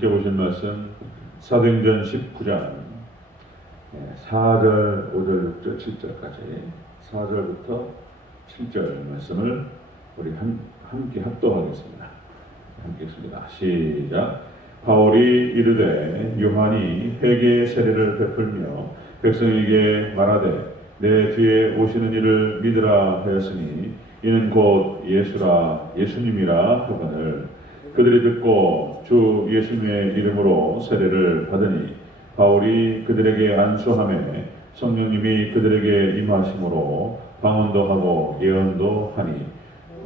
함께 보실 말씀 사도행전 19장 4절, 5절, 6절, 7절까지 4절부터 7절 말씀을 우리 함께 합독하겠습니다. 함께 읽습니다. 시작. 바울이 이르되 요한이 회개의 세례를 베풀며 백성에게 말하되 내 뒤에 오시는 이를 믿으라 하였으니 이는 곧 예수님이라 하거늘 그들이 듣고 주 예수님의 이름으로 세례를 받으니 바울이 그들에게 안수하매 성령님이 그들에게 임하심으로 방언도 하고 예언도 하니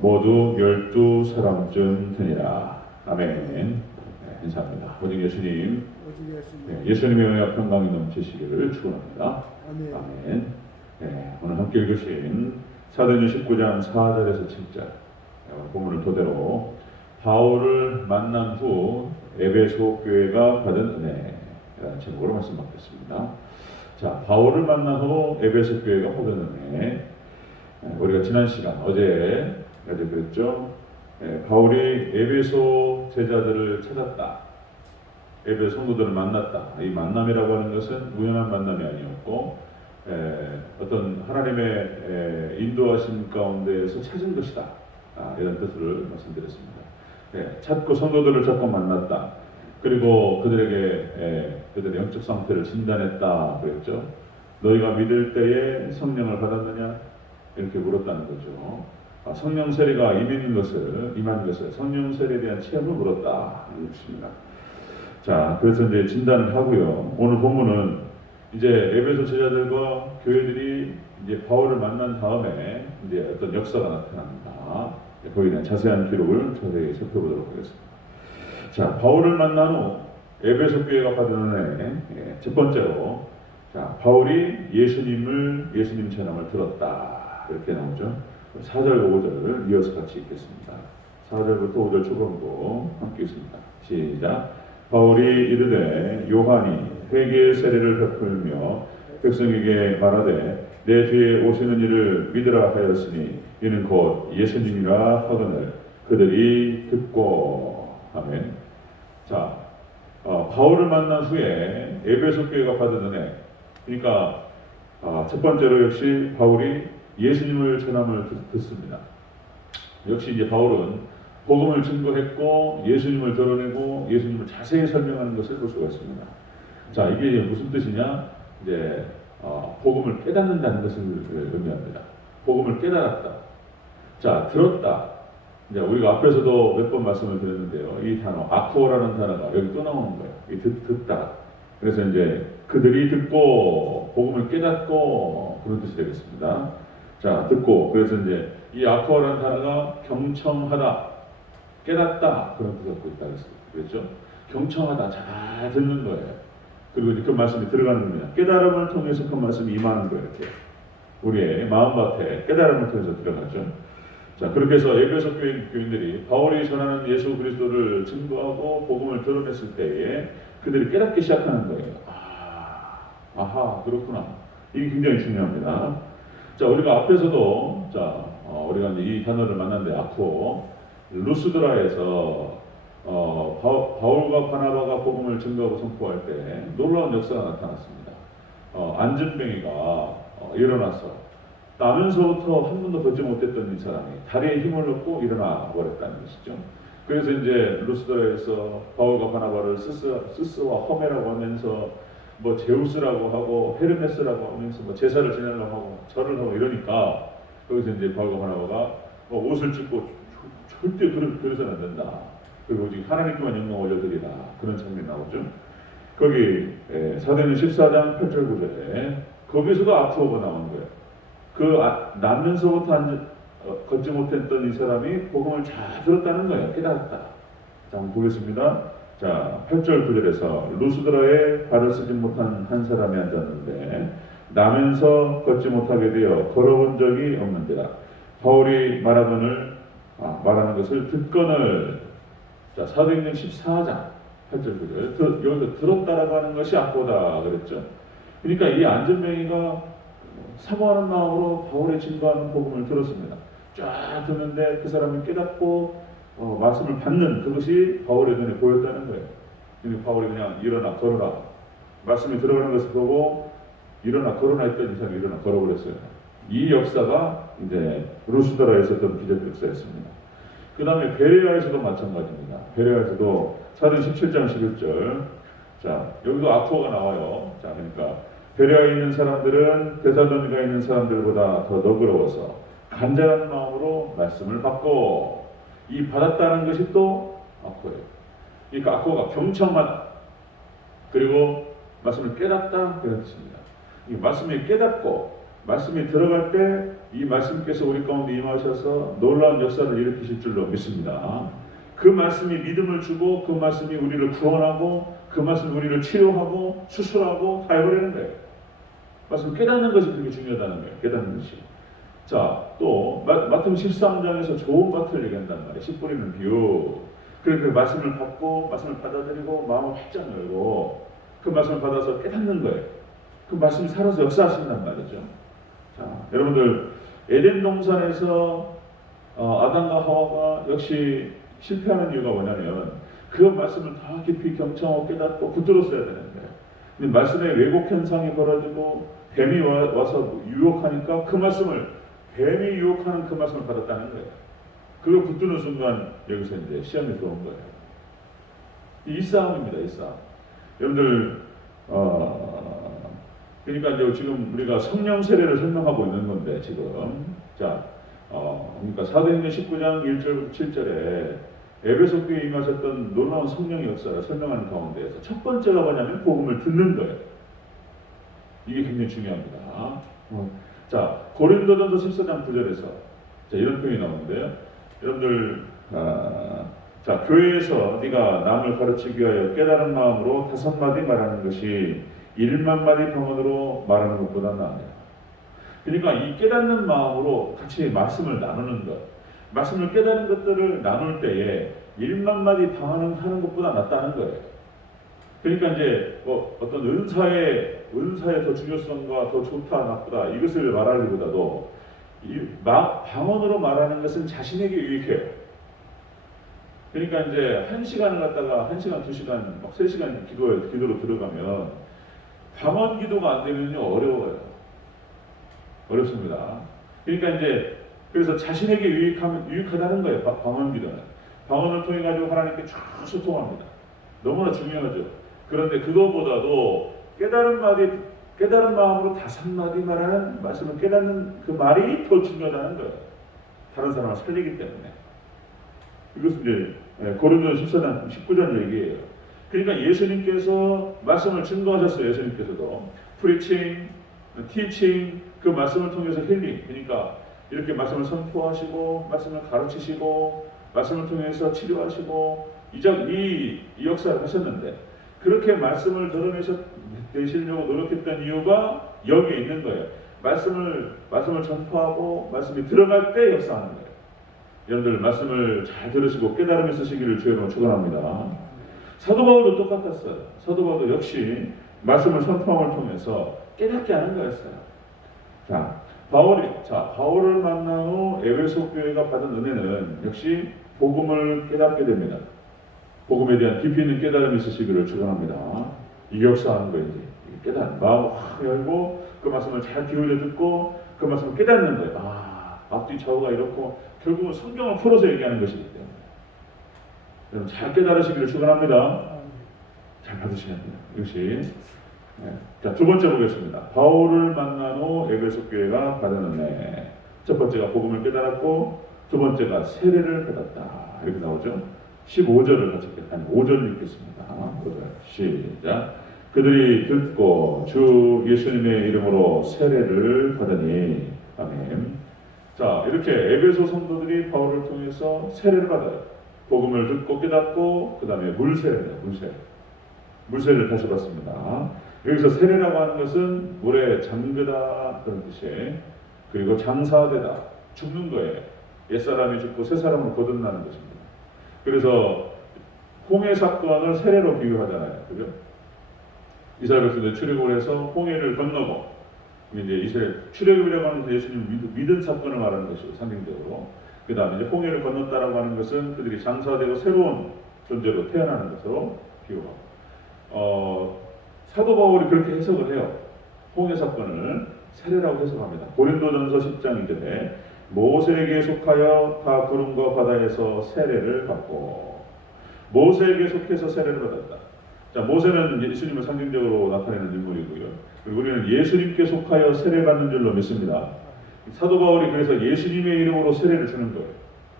모두 12사람쯤 되니라. 아멘. 네, 감사합니다. 오직 예수님, 예수님의 은혜와 평강이 넘치시기를 축원합니다. 아멘. 네, 오늘 함께 읽으신 사도행전 19장 4절에서 7절 본문을 토대로 바울을 만난 후 에베소 교회가 받은 은혜라는 제목으로 말씀 받겠습니다. 자, 바울을 만난 후 에베소 교회가 받은 은혜. 우리가 지난 시간 어제 그랬죠. 바울이 에베소 제자들을 찾았다. 에베소 성도들을 만났다. 이 만남이라고 하는 것은 우연한 만남이 아니었고 어떤 하나님의 인도하심 가운데에서 찾은 것이다. 이런 뜻을 말씀드렸습니다. 찾고 성도들을 찾고 만났다. 그리고 그들의 영적 상태를 진단했다 그랬죠. 너희가 믿을 때에 성령을 받았느냐? 이렇게 물었다는 거죠. 성령 세례가 임한 것을 성령 세례에 대한 체험을 물었다 이것입니다. 자, 그래서 이제 진단을 하고요. 오늘 본문은 이제 에베소 제자들과 교회들이 이제 바울을 만난 다음에 이제 어떤 역사가 나타납니다. 거기에 대한 자세한 기록을 자세히 살펴보도록 하겠습니다. 자, 바울을 만난 후 에베소 교회가 받은 은혜. 첫 번째로, 자, 바울이 예수님 전함을 들었다. 이렇게 나오죠. 4절, 5절을 이어서 같이 읽겠습니다. 4절부터 5절 초반부 함께 읽습니다. 시작. 바울이 이르되 요한이 회개의 세례를 베풀며 백성에게 말하되 내 뒤에 오시는 이를 믿으라 하였으니 이는 곧 예수님이라 하거늘 그들이 듣고. 아멘. 자, 바울을 만난 후에 에베소 교회가 받은 은혜. 그러니까 첫 번째로 역시 바울이 예수님을 전함을 듣습니다. 역시 이제 바울은 복음을 증거했고 예수님을 드러내고 예수님을 자세히 설명하는 것을 볼 수가 있습니다. 자, 이게 무슨 뜻이냐? 이제 복음을 깨닫는다는 것을 의미합니다. 복음을 깨달았다. 자, 들었다. 이제 우리가 앞에서도 몇 번 말씀을 드렸는데요. 이 단어 아쿠어라는 단어가 여기 또 나오는 거예요. 이 듣다. 그래서 이제 그들이 듣고 복음을 깨닫고 그런 뜻이 되겠습니다. 자, 듣고 그래서 이제 이 아쿠어라는 단어가 경청하다, 깨닫다 그런 뜻을 갖고 있다 그랬죠. 경청하다, 잘 듣는 거예요. 그리고 이제 그 말씀이 들어가는 겁니다. 깨달음을 통해서 그 말씀이 임하는 거예요. 이렇게 우리의 마음밭에 깨달음을 통해서 들어가죠. 자, 그렇게 해서 에베소 교인들이 바울이 전하는 예수 그리스도를 증거하고 복음을 드러냈을 때에 그들이 깨닫기 시작하는 거예요. 아하, 그렇구나. 이게 굉장히 중요합니다. 자, 우리가 앞에서도 우리가 이제 이 단어를 만났는데 아쿠어 루스드라에서 바울과 바나바가 복음을 증거하고 선포할 때 놀라운 역사가 나타났습니다. 안진뱅이가 일어나서 나면서부터 한 번도 걷지 못했던 이 사람이 다리에 힘을 얻고 일어나 버렸다는 것이죠. 그래서 이제 루스드라에서 바울과 바나바를 스스와 허메라고 하면서 뭐 제우스라고 하고 헤르메스라고 하면서 뭐 제사를 지내려고 하고 절을 하고 이러니까 거기서 이제 바울과 바나바가 옷을 찢고 절대 그래서는 안 된다. 그리고 오직 하나님께만 영광 올려드리라. 그런 장면이 나오죠. 거기 사도행전 14장 8절 9절에 거기서도 아쿠어가 나오는 거예요. 나면서부터 걷지 못했던 이 사람이 복음을 잘 들었다는 거예요. 깨달았다. 자, 한번 보겠습니다. 자, 8절 9절에서 루스드라에 발을 쓰지 못한 한 사람이 앉았는데 나면서 걷지 못하게 되어 걸어본 적이 없는데라. 바울이 말하는 것을 듣거늘. 자, 사도행전 14장 8절 9절 여기서 들었다라고 하는 것이 아코다 그랬죠. 그러니까 이 안전뱅이가 사모하는 마음으로 바울의 증거하는 복음을 들었습니다. 쫙 듣는데 그 사람이 깨닫고 말씀을 받는 그것이 바울의 눈에 보였다는 거예요. 근데 바울이 그냥 일어나 걸어라. 말씀이 들어가는 것을 보고 일어나 걸어라 했더니 이 사람이 일어나 걸어버렸어요. 이 역사가 이제 루스드라에 있었던 기적 역사였습니다. 그 다음에 베레아에서도 마찬가지입니다. 베레아에서도 사도행 17장 11절. 자, 여기도 아쿠아가 나와요. 자, 그러니까 베레아에 있는 사람들은 데살로니가에 있는 사람들보다 더 너그러워서 간절한 마음으로 말씀을 받고, 이 받았다는 것이 또 아쿠아예요. 그러니까 아쿠아가 경청하다, 그리고 말씀을 깨닫다, 그런 뜻입니다. 이 말씀이 깨닫고 말씀이 들어갈 때 이 말씀께서 우리 가운데 임하셔서 놀라운 역사를 일으키실 줄로 믿습니다. 그 말씀이 믿음을 주고 그 말씀이 우리를 구원하고 그 말씀이 우리를 치료하고 수술하고 다 해버리는 거예요. 말씀 깨닫는 것이 그렇게 중요하다는 거예요. 깨닫는 것이. 자, 또 마태복음 13장에서 좋은 밭을 얘기한단 말이에요. 씨 뿌리는 비유. 그렇게 말씀을 받고 말씀을 받아들이고 마음을 활짝 열고 그 말씀을 받아서 깨닫는 거예요. 그 말씀이 살아서 역사하신단 말이죠. 자, 여러분들 에덴 동산에서 아담과 하와가 역시 실패하는 이유가 뭐냐면 그 말씀을 다 깊이 경청하고 깨닫고 붙들었어야 되는데, 근데 말씀의 왜곡 현상이 벌어지고 뱀이 와서 유혹하니까 그 말씀을, 뱀이 유혹하는 그 말씀을 받았다는 거예요. 그걸 붙드는 순간 여기서 이제 시험이 들어온 거예요. 이 싸움입니다. 이 싸움. 여러분들 그러니까 이제 지금 우리가 성령 세례를 설명하고 있는 건데 지금 그러니까 사도행전 19장 1절부터 7절에 에베소 교회에 임하셨던 놀라운 성령의 역사를 설명하는 가운데에서 첫 번째가 뭐냐면 복음을 듣는 거예요. 이게 굉장히 중요합니다. 자, 고린도전서 14장 9절에서 이런 표현이 나오는데요. 여러분들 자, 교회에서 네가 남을 가르치기 위하여 깨달은 마음으로 5마디 말하는 것이 1만마디 방언으로 말하는 것보다 나아요. 그러니까 이 깨닫는 마음으로 같이 말씀을 나누는 것, 말씀을 깨닫는 것들을 나눌 때에 1만마디 방언하는 것보다 낫다는 거예요. 그러니까 이제 어떤 은사의 더 중요성과 더 좋다 나쁘다 이것을 말하기보다도 방언으로 말하는 것은 자신에게 유익해요. 그러니까 이제 1시간을 갖다가 1시간, 2시간, 막 3시간 기도로 들어가면 방언 기도가 안 되면요 어려워요. 어렵습니다. 그러니까 이제 그래서 자신에게 유익하다는 거예요. 방언 기도는. 방언을 통해 가지고 하나님께 쭉 소통합니다. 너무나 중요하죠. 그런데 그거보다도 깨달은 마음으로 5마디 말하는 말씀을 깨닫는 그 말이 더 중요하다는 거예요. 다른 사람을 살리기 때문에. 이것은 이제 고린도전 14장 19절 얘기예요. 그러니까 예수님께서 말씀을 증거하셨어요. 예수님께서도 preaching, teaching, 그 말씀을 통해서 힐링, 그러니까 이렇게 말씀을 선포하시고 말씀을 가르치시고 말씀을 통해서 치료하시고 이 역사를 하셨는데, 그렇게 말씀을 드러내시려고 노력했던 이유가 여기에 있는 거예요. 말씀을 전파하고 말씀이 들어갈 때 역사하는 거예요. 여러분들 말씀을 잘 들으시고 깨달음이 있으시기를 주의 축원합니다. 사도 바울도 똑같았어요. 사도 바울도 역시 말씀을 선포함을 통해서 깨닫게 하는 거였어요. 자, 바울을 만난 후 에베소 교회가 받은 은혜는 역시 복음을 깨닫게 됩니다. 복음에 대한 깊이 있는 깨달음이 있으시기를 축원합니다. 이 역사하는 거예요. 깨닫는 마음을 확 열고 그 말씀을 잘 기울여 듣고 그 말씀을 깨닫는 거예요. 앞뒤 좌우가 이렇고 결국은 성경을 풀어서 얘기하는 것이기 때문에 여러분 잘 깨달으시기를 축원합니다. 잘 받으셔야 돼요. 이것이 자, 두 번째 보겠습니다. 바울을 만난 후 에베소 교회가 받은 은혜. 첫 번째가 복음을 깨달았고 두 번째가 세례를 받았다. 이렇게 나오죠. 15절을 같이 5절 읽겠습니다. 5절 시작. 그들이 듣고 주 예수님의 이름으로 세례를 받으니 아멘. 자, 이렇게 에베소 성도들이 바울을 통해서 세례를 받아요. 복음을 듣고 깨닫고 그 다음에 물세례입니다. 물세례를 다시 받습니다. 여기서 세례라고 하는 것은 물에 잠그다 그런 뜻이에요. 그리고 장사되다, 죽는 거예요. 옛사람이 죽고 새사람을 거듭나는 것입니다. 그래서 홍해 사건을 세례로 비유하잖아요. 그죠? 이스라엘 백성들이 출애굽을 해서 홍해를 건너고, 이제 이스라엘 출애굽이라고 하는 것은 예수님 믿은 사건을 말하는 것이고 상징적으로. 그 다음에 이제 홍해를 건넜다라고 하는 것은 그들이 장사되고 새로운 존재로 태어나는 것으로 비유하고. 사도 바울이 그렇게 해석을 해요. 홍해 사건을 세례라고 해석합니다. 고린도전서 10장 2절에 모세에게 속하여 다 구름과 바다에서 세례를 받고, 모세에게 속해서 세례를 받았다. 자, 모세는 예수님을 상징적으로 나타내는 인물이고요. 그리고 우리는 예수님께 속하여 세례받는 줄로 믿습니다. 사도 바울이 그래서 예수님의 이름으로 세례를 주는 거예요.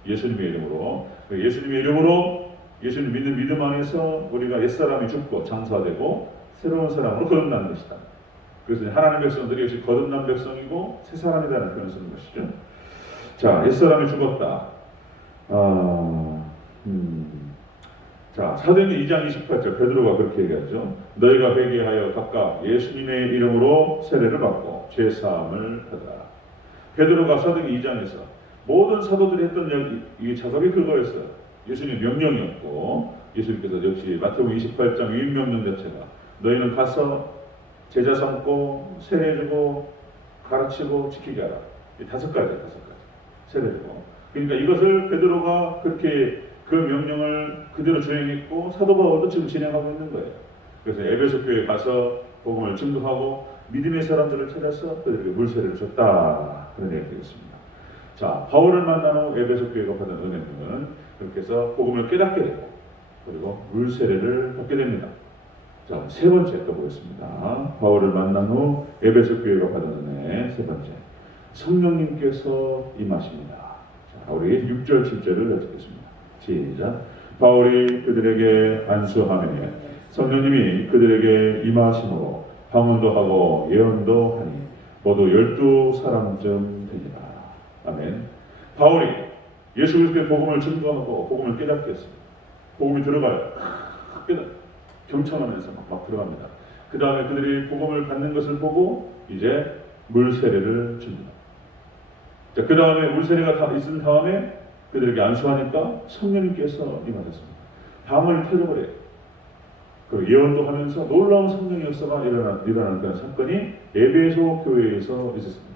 예수님의 이름으로. 예수님의 이름으로 예수님 믿는 믿음 안에서 우리가 옛사람이 죽고 장사되고 새로운 사람으로 거듭나는 것이다. 그래서 하나님의 백성들이 역시 거듭난 백성이고 새 사람이라는 표현을 쓰는 것이죠. 자, 옛사람이 죽었다. 자, 사도행전 2장 28절 베드로가 그렇게 얘기하죠. 너희가 회개하여 각각 예수님의 이름으로 세례를 받고 죄사함을 받으라. 베드로가 사도행전 2장에서 모든 사도들이 했던 이 작업이 그거였어요. 예수님의 명령이었고, 예수님께서 역시 마태복음 28장 유인명령 자체가 너희는 가서 제자 삼고 세례주고 가르치고 지키게 하라. 이 다섯 가지 세례주고. 그러니까 이것을 베드로가 그렇게 그 명령을 그대로 주행했고 사도 바울도 지금 진행하고 있는 거예요. 그래서 에베소 교회에 가서 복음을 증거하고 믿음의 사람들을 찾아서 그들에게 물세례를 줬다. 그런 얘기가 되겠습니다. 자, 바울을 만난 후 에베소 교회가 받은 은혜는 그렇게 해서 복음을 깨닫게 되고 그리고 물세례를 받게 됩니다. 자, 세 번째 또 보겠습니다. 바울을 만난 후 에베소 교회가 받은 은혜 세 번째, 성령님께서 임하십니다. 자, 우리 6절 7절을 읽겠습니다. 시작. 바울이 그들에게 안수하매 성령님이 그들에게 임하심으로 방언도 하고 예언도 하니 모두 12사람쯤 되니라. 아멘. 바울이 예수 그리스도의 복음을 증거하고 복음을 깨닫게 했습니다. 복음이 들어가요. 경청하면서 막 들어갑니다. 그 다음에 그들이 복음을 받는 것을 보고 이제 물세례를 줍니다. 자, 그 다음에 물세례가 다 있은 다음에 그들에게 안수하니까 성령님께서 임하셨습니다. 방언이 터져버려요. 그 예언도 하면서 놀라운 성령의 역사가 일어나는 그런 사건이 에베소 교회에서 있었습니다.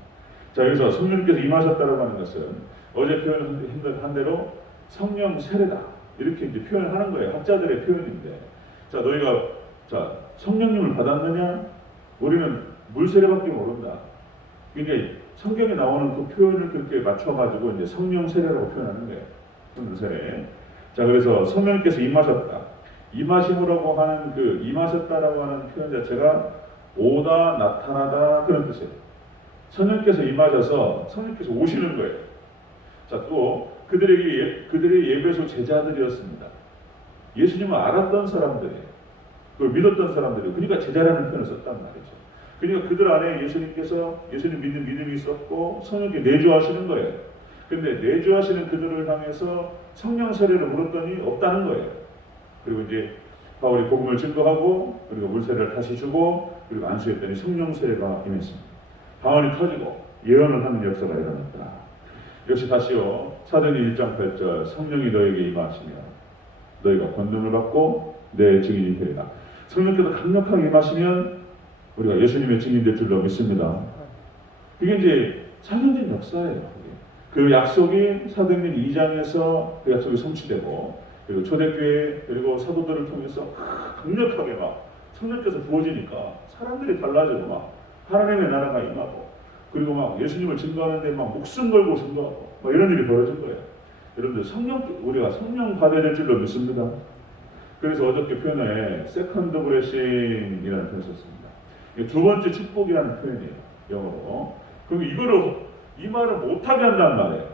자, 여기서 성령님께서 임하셨다고 하는 것은 어제 표현한 대로 성령 세례다. 이렇게 이제 표현을 하는 거예요. 학자들의 표현인데. 자, 너희가 성령님을 받았느냐? 우리는 물세례밖에 모른다. 그러니까 성경에 나오는 그 표현을 그렇게 맞춰가지고 이제 성령 세례라고 표현하는 거예요. 성령 세례. 자, 그래서 성령님께서 임하셨다. 임하심이라고 하는 그 임하셨다라고 하는 표현 자체가 오다, 나타나다 그런 뜻이에요. 성령께서 임하셔서 성령께서 오시는 거예요. 자, 또 그들이 예배소 제자들이었습니다. 예수님을 알았던 사람들이에요. 그걸 믿었던 사람들이에요. 그러니까 제자라는 표현을 썼단 말이죠. 그러니까 그들 안에 예수님 믿는 믿음이 있었고 성령께 내주하시는 거예요. 그런데 내주하시는 그들을 향해서 성령 세례를 물었더니 없다는 거예요. 그리고 이제 바울이 복음을 증거하고 그리고 물세례를 다시 주고 그리고 안수했더니 성령 세례가 임했습니다. 방언이 터지고 예언을 하는 역사가 일어났다. 역시 다시요. 사도행전 1장 8절 성령이 너에게 임하시며 너희가 권능을 받고 내 증인이 되리라. 성령께서 강력하게 임하시면 우리가 예수님의 증인 될 줄로 믿습니다. 그게 이제 사도행전 역사예요. 그 약속이 사도행전 2장에서 그 약속이 성취되고 그리고 초대교회 그리고 사도들을 통해서 강력하게 막 성령께서 부어지니까 사람들이 달라지고 막 하나님의 나라가 임하고 그리고 막 예수님을 증거하는데 막 목숨 걸고 증거하고 막 이런 일이 벌어진 거예요. 여러분들 우리가 성령 받아야 될 줄로 믿습니다. 그래서 어저께 표현에 세컨드 브레싱이라는 표현을 썼습니다. 두 번째 축복이라는 표현이에요. 영어로. 그럼 이 말을 못하게 한단 말이에요.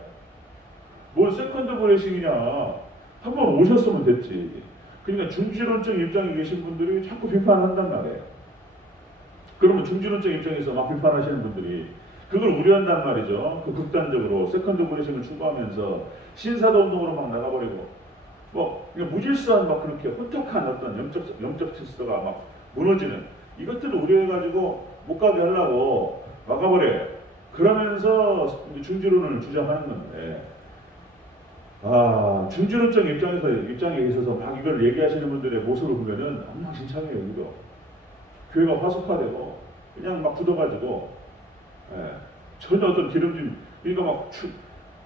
뭘 세컨드 브레싱이냐. 한번 오셨으면 됐지. 그러니까 중지론적 입장에 계신 분들이 자꾸 비판한단 말이에요. 그러면 중지론적 입장에서 막 비판하시는 분들이 그걸 우려한단 말이죠. 그 극단적으로 세컨드 브레싱을 추구하면서 신사도 운동으로 막 나가버리고 그냥 무질서한 막 그렇게 혼탁한 어떤 영적 질서가 막 무너지는 이것들을 우려해가지고 못 가게 하려고 막아버려요. 그러면서 중지론을 주장하는 건데 중지론적 입장에 있어서 막 이걸 얘기하시는 분들의 모습을 보면은 엉망진창이에요. 이거 교회가 화석화되고 그냥 막 굳어가지고 전혀 어떤 기름진 그러니까 막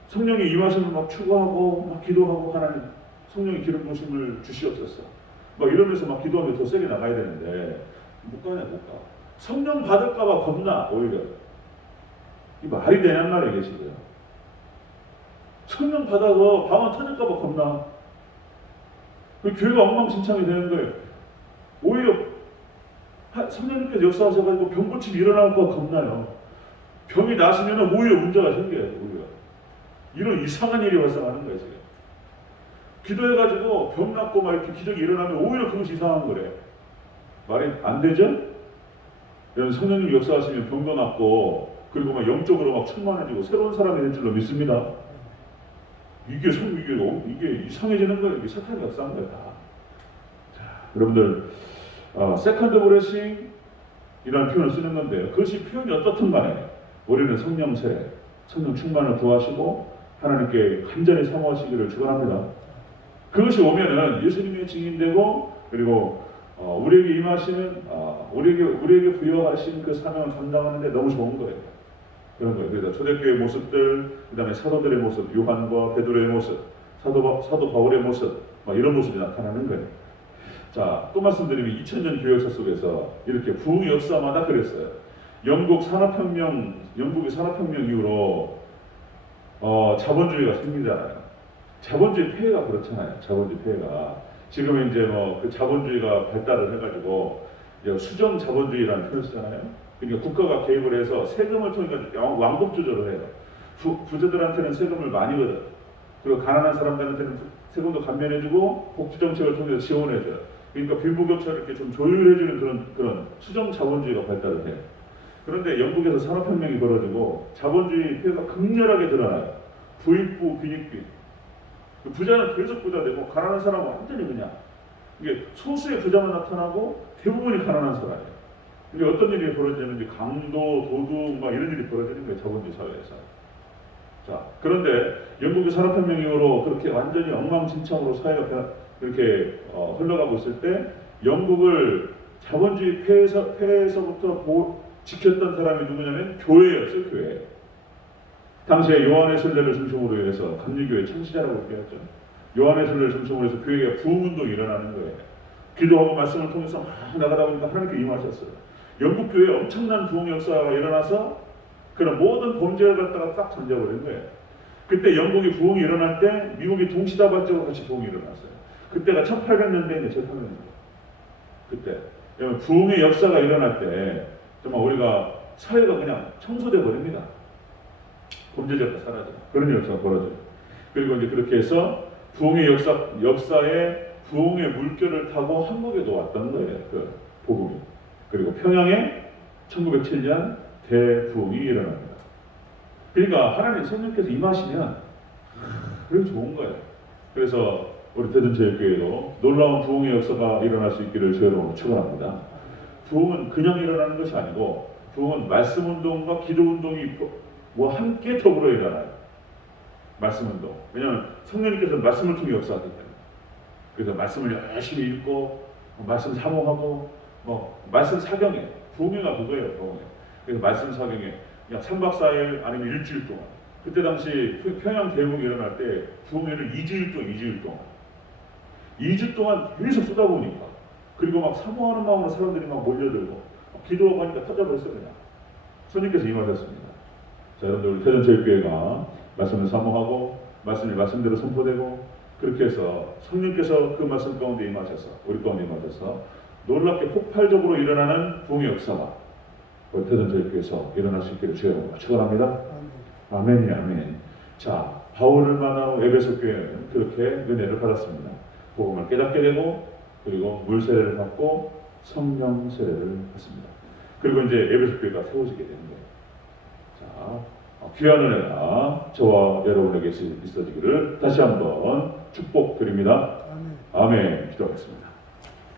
성령의 임하심을 막 추구하고 막 기도하고 하나님 성령의 기름 부으심을 주시옵소서 막 이러면서 막 기도하면 더 세게 나가야 되는데 못 가냐 못 가. 성령 받을까봐 겁나 오히려. 이 말이 되냔 말이에요 이게 지금. 성령 받아서 방언 터질까봐 겁나. 그 교회가 엉망진창이 되는 거예요. 오히려 성령님께서 역사하셔가지고 병 고침이 일어날까봐 겁나요. 병이 나시면 오히려 문제가 생겨요. 오히려. 이런 이상한 일이 발생하는 거예요 지금. 기도해가지고 병 낫고 막 이렇게 기적이 일어나면 오히려 그것이 이상한 거래. 말이 안 되죠? 여러분 성령님 역사하시면 병도 낫고 그리고 막 영적으로 막 충만해지고 새로운 사람이 될 줄로 믿습니다. 이게 이상해지는 거예요. 이게 사탄이 역사한 거야. 자, 여러분들 세컨드 브레싱이라는 표현을 쓰는 건데요. 그것이 표현이 어떻든 간에 우리는 성령 세례, 성령 충만을 구하시고 하나님께 간절히 사모하시기를 축원합니다. 그것이 오면은 예수님의 증인되고 그리고 우리에게 임하시는 우리에게 부여하신 그 사명을 감당하는데 너무 좋은 거예요. 그런 거예요. 그래서 초대교회의 모습들, 그다음에 사도들의 모습, 요한과 베드로의 모습, 사도 바울의 모습, 막 이런 모습이 나타나는 거예요. 자, 또 말씀드리면 2000년 교회 역사 속에서 이렇게 부흥의 역사마다 그랬어요. 영국의 산업혁명 이후로 자본주의가 생기잖아요. 자본주의 폐해가 그렇잖아요. 자본주의 폐해가 지금은 이제 뭐 그 자본주의가 발달을 해가지고 수정 자본주의라는 표현을 쓰잖아요. 그러니까 국가가 개입을 해서 세금을 통해 왕급 조절을 해요. 부자들한테는 세금을 많이 거둬. 그리고 가난한 사람들한테는 세금도 감면해주고 복지 정책을 통해서 지원해줘요. 그러니까 빈부격차를 이렇게 좀 조율해주는 그런 수정 자본주의가 발달을 해요. 그런데 영국에서 산업혁명이 벌어지고 자본주의 폐해가 극렬하게 드러나요. 부익부, 빈익빈. 부자는 계속 부자 되고 가난한 사람은 완전히 그냥 이게 소수의 부자만 나타나고 대부분이 가난한 사람이에요. 근데 어떤 일이 벌어지냐면 강도, 도둑 막 이런 일이 벌어지는 거예요. 자본주의 사회에서. 자, 그런데 영국의 산업혁명 이후로 그렇게 완전히 엉망진창으로 사회가 이렇게 흘러가고 있을 때 영국을 자본주의 폐해에서부터 지켰던 사람이 누구냐면 교회였어요. 교회. 당시에 요한의 순례를 중심으로 해서 감리교회 창시자라고 얘기했죠. 요한의 순례를 중심으로 해서 교회가 부흥운동이 일어나는 거예요. 기도하고 말씀을 통해서 막 나가다 보니까 하나님께 임하셨어요. 영국 교회에 엄청난 부흥 역사가 일어나서 그런 모든 범죄를 갖다가 딱 던져버린 거예요. 그때 영국이 부흥이 일어날 때 미국이 동시다발적으로 같이 부흥이 일어났어요. 그때가 1800년대인데 1800년대. 그때 부흥의 역사가 일어날 때 정말 우리가 사회가 그냥 청소돼 버립니다. 범죄자가 사라져. 그런 역사가 벌어져요. 그리고 이제 그렇게 해서 부흥의 역사에 부흥의 물결을 타고 한국에도 왔던 거예요. 그 복음이. 그리고 평양에 1907년 대부흥이 일어납니다. 그러니까 하나님 성령께서 임하시면 그게 좋은 거예요. 그래서 우리 대전제일교회도 놀라운 부흥의 역사가 일어날 수 있기를 저희로 축원합니다. 부흥은 그냥 일어나는 것이 아니고 부흥은 말씀운동과 기도운동이 함께 더불어 일어나요. 말씀운동. 왜냐하면 성령님께서 말씀을 통해 역사하기 때문에. 그래서 말씀을 열심히 읽고 말씀 사모하고 말씀 사경에 부흥회가 그거예요. 부흥회. 그래서 말씀 사경에 약 3박 4일 아니면 일주일 동안. 그때 당시 평양 대부흥이 일어날 때 부흥회를 2주일 동안 2주 동안 계속 쏟아보니까 그리고 막 사모하는 마음으로 사람들이 막 몰려들고 기도하고 하니까 터져버렸어요. 그냥 성령께서 임하셨습니다. 자, 여러분들 우리 대전제일교회가 말씀을 사모하고 말씀이 말씀대로 선포되고 그렇게 해서 성령께서 그 말씀 가운데 임하셔서 우리 가운데 임하셔서 놀랍게 폭발적으로 일어나는 부흥의 역사가 우리 대전제일교회에서 일어날 수 있기를 주여 축원합니다. 아멘이 아멘. 자, 바울을 만나고 에베소 교회는 그렇게 은혜를 받았습니다. 복음을 깨닫게 되고 그리고 물 세례를 받고 성령 세례를 받습니다. 그리고 이제 에베소 교회가 세워지게 되는 거예요. 자, 귀한 은혜가 저와 여러분에게 있어지기를 다시 한번 축복드립니다. 아멘. 기도하겠습니다.